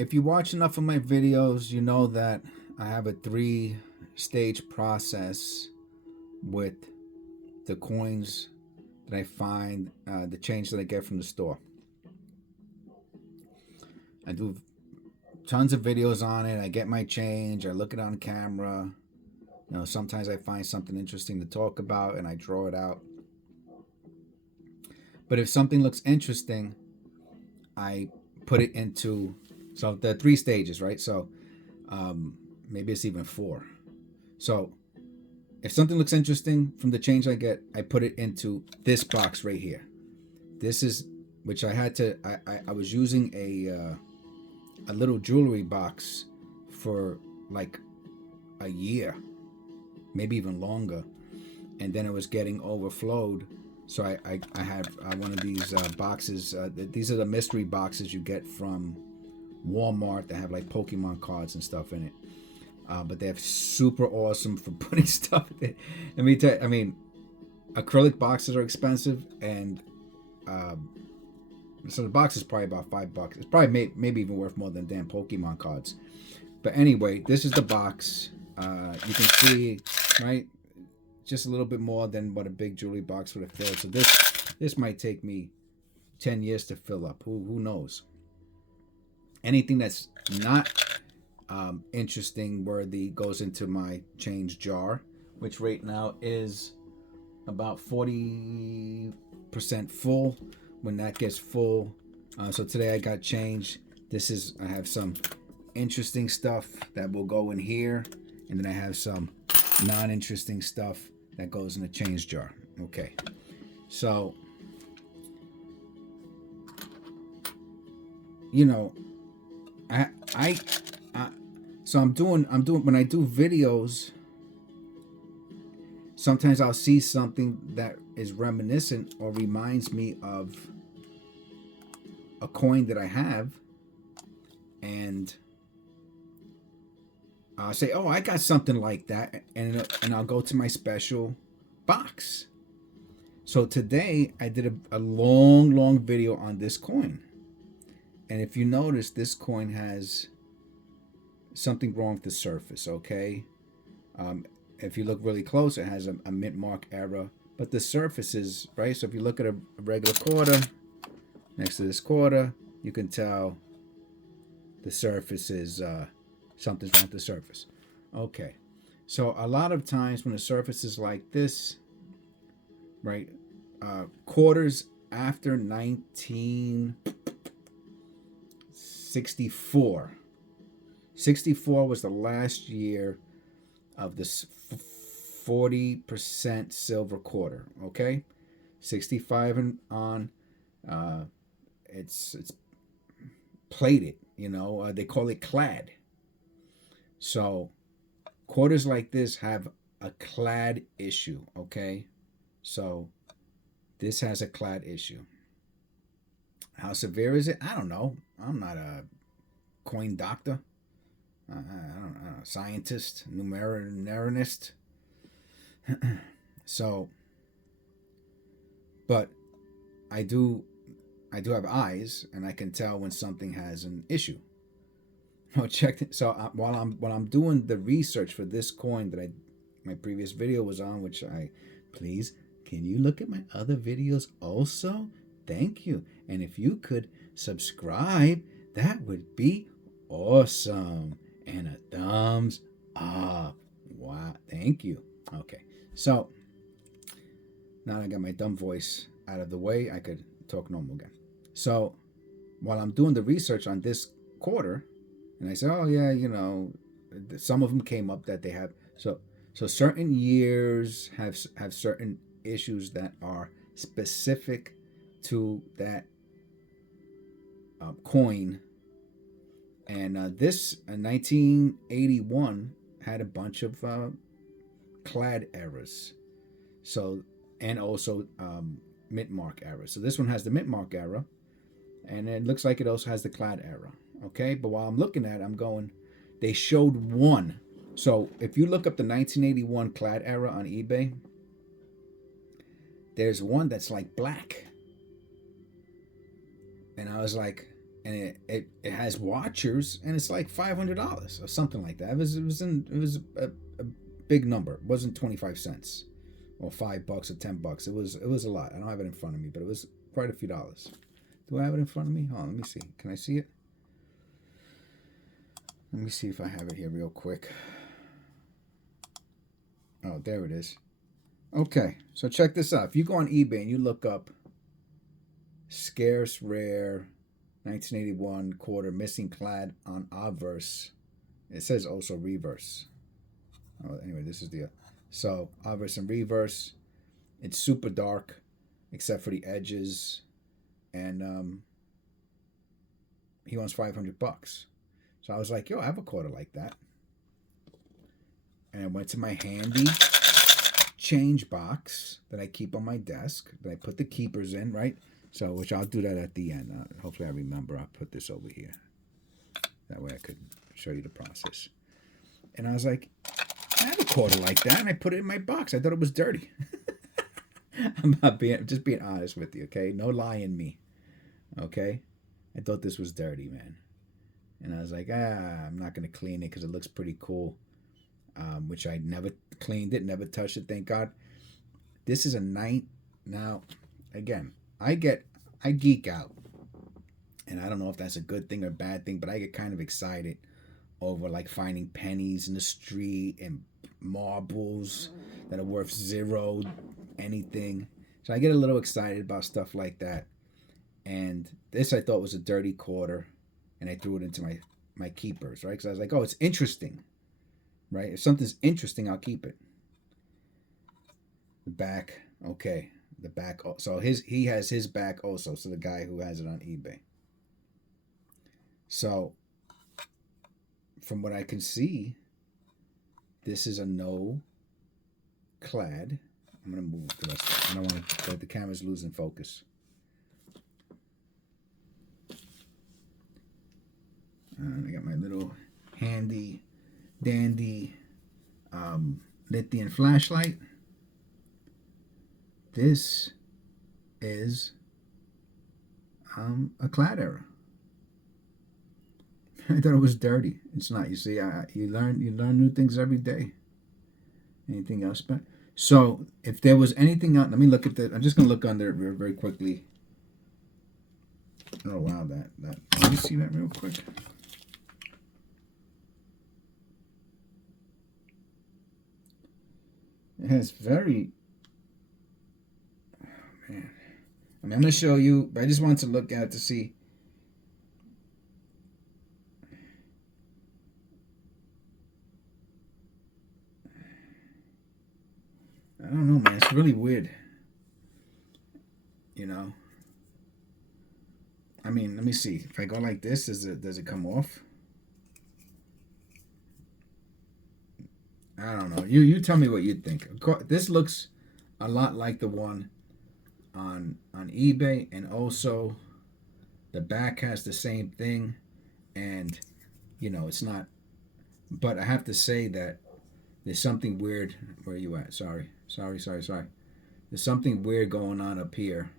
If you watch enough of my videos, you know that I have a three-stage process with the coins that I find, the change that I get from the store. I do tons of videos on it. I get my change. I look it on camera. Sometimes I find something interesting to talk about and I draw it out. But if something looks interesting, I put it into, so the three stages, right? So maybe it's even four. So if something looks interesting from the change I get, I put it into this box right here. This is, which I had to, I was using a little jewelry box for like a year, maybe even longer. And then it was getting overflowed. So I have one of these boxes. These are the mystery boxes you get from Walmart that have like Pokemon cards and stuff in it. But they're super awesome for putting stuff in. Let me tell you, I mean, acrylic boxes are expensive, and so the box is probably about $5. It's probably maybe even worth more than damn Pokemon cards. But anyway, this is the box. You can see, right, just a little bit more than what a big jewelry box would have filled. So this might take me 10 years to fill up. Who knows? Anything that's not interesting worthy goes into my change jar, which right now is about 40% full. When that gets full, so today I got change. I have some interesting stuff that will go in here, and then I have some non-interesting stuff that goes in the change jar. Okay, so I so I'm doing when I do videos, sometimes I'll see something that is reminiscent or reminds me of a coin that I have, and I'll say, "Oh, I got something like that," and I'll go to my special box. So today I did a long video on this coin, and if you notice, this coin has something wrong with the surface. Okay, if you look really close, it has a mint mark error, but the surface is right. So if you look at a regular quarter next to this quarter, you can tell the surface is something's wrong with the surface. Okay, so a lot of times when the surface is like this, right, quarters after 1964. 64 was the last year of this 40% silver quarter. Okay, 65 and on, it's plated. They call it clad. So quarters like this have a clad issue. Okay, so this has a clad issue. How severe is it? I don't know. I'm not a coin doctor. I don't know, scientist, numericist. So, but I do have eyes, and I can tell when something has an issue. Oh, check it. So while I'm doing the research for this coin that my previous video was on, which please, can you look at my other videos also? Thank you. And if you could subscribe, that would be awesome. And a thumbs up. Wow, thank you. Okay, so now I got my dumb voice out of the way, I could talk normal again. So while I'm doing the research on this quarter, and I said, oh yeah, some of them came up that they have. So certain years have certain issues that are specific to that coin. And this 1981 had a bunch of clad errors. So, and also mint mark error. So this one has the mint mark error, and it looks like it also has the clad error. Okay, but while I'm looking at it, I'm going, they showed one. So if you look up the 1981 clad error on eBay, there's one that's like black. And I was like, and it has watchers, and it's like $500 or something like that. It was a big number. It wasn't 25 cents or $5 or $10. It was a lot. I don't have it in front of me, but it was quite a few dollars. Do I have it in front of me? Oh, let me see. Can I see it? Let me see if I have it here real quick. Oh, there it is. Okay, so check this out. If you go on eBay and you look up scarce, rare, 1981 quarter missing clad on obverse, it says also reverse. Oh, anyway, this is the so obverse and reverse. It's super dark, except for the edges, and he wants $500. So I was like, yo, I have a quarter like that. And I went to my handy change box that I keep on my desk, that I put the keepers in, right? So, which I'll do that at the end. Hopefully I remember. I'll put this over here. That way I could show you the process. And I was like, I have a quarter like that, and I put it in my box. I thought it was dirty. I'm just being honest with you, okay? No lie in me, okay? I thought this was dirty, man. And I was like, I'm not going to clean it because it looks pretty cool, which I never cleaned it, never touched it, thank God. This is a night. Now, again, I geek out. And I don't know if that's a good thing or a bad thing, but I get kind of excited over like finding pennies in the street and marbles that are worth zero, anything. So I get a little excited about stuff like that. And this I thought was a dirty quarter, and I threw it into my keepers, right? Because I was like, oh, it's interesting, right? If something's interesting, I'll keep it. The back, okay. The back, so he has his back also. So the guy who has it on eBay. So from what I can see, this is a no clad. I'm gonna move the rest. I don't want to. The camera's losing focus. I got my little handy dandy lithium flashlight. This is a clad error. I thought it was dirty. It's not. You see, you learn new things every day. Anything else, but so if there was anything else, let me look at that. I'm just gonna look under it very, very quickly. Oh wow, that. Let me see that real quick. It has very. Oh, man. I mean, I'm gonna show you, but I just wanted to look at it to see. I don't know, man. It's really weird. You know. I mean, let me see. If I go like this, does it come off? I don't know. You tell me what you think. This looks a lot like the one on eBay, and also the back has the same thing, and it's not. But I have to say that there's something weird. Where are you at? Sorry. There's something weird going on up here.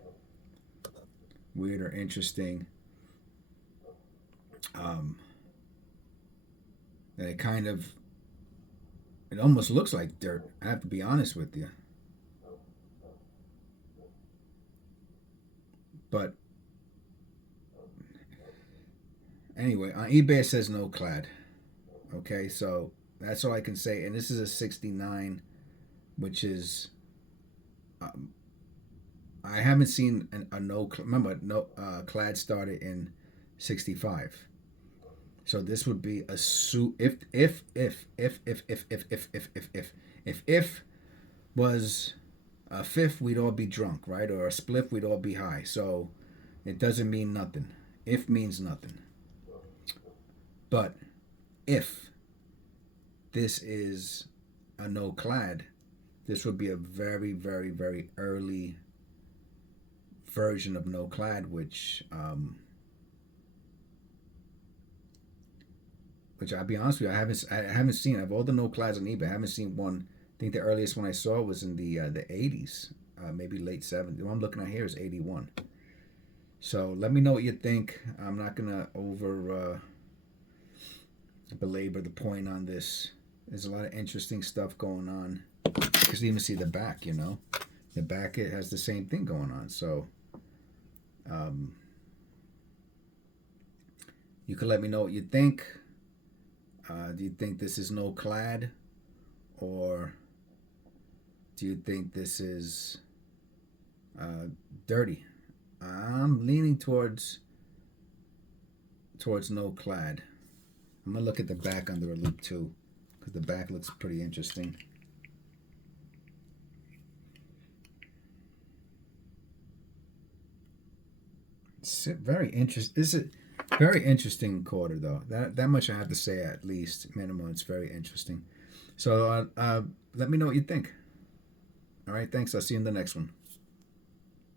Weird or interesting. That it almost looks like dirt. I have to be honest with you. But anyway, on eBay it says no clad. Okay, so that's all I can say. And this is a 69, which is I haven't seen a no. Remember, no clad started in 65. So this would be a suit if was a fifth, we'd all be drunk, right? Or a spliff, we'd all be high. So it doesn't mean nothing. If means nothing. But if this is a no clad, this would be a very, very, very early version of no clad, which I'll be honest with you, I haven't seen. I have all the no clads on eBay. I haven't seen one. I think the earliest one I saw was in the 80s, maybe late 70s. The one I'm looking at here is 81. So let me know what you think. I'm not gonna over belabor the point on this. There's a lot of interesting stuff going on. You can even see the back. The back, it has the same thing going on. So um, you can let me know what you think. Do you think this is no clad, or do you think this is dirty? I'm leaning towards no clad. I'm gonna look at the back under a loop too, because the back looks pretty interesting. It's very interesting. This is very interesting quarter though. That much I have to say at least minimum. It's very interesting. So let me know what you think. All right, thanks. I'll see you in the next one.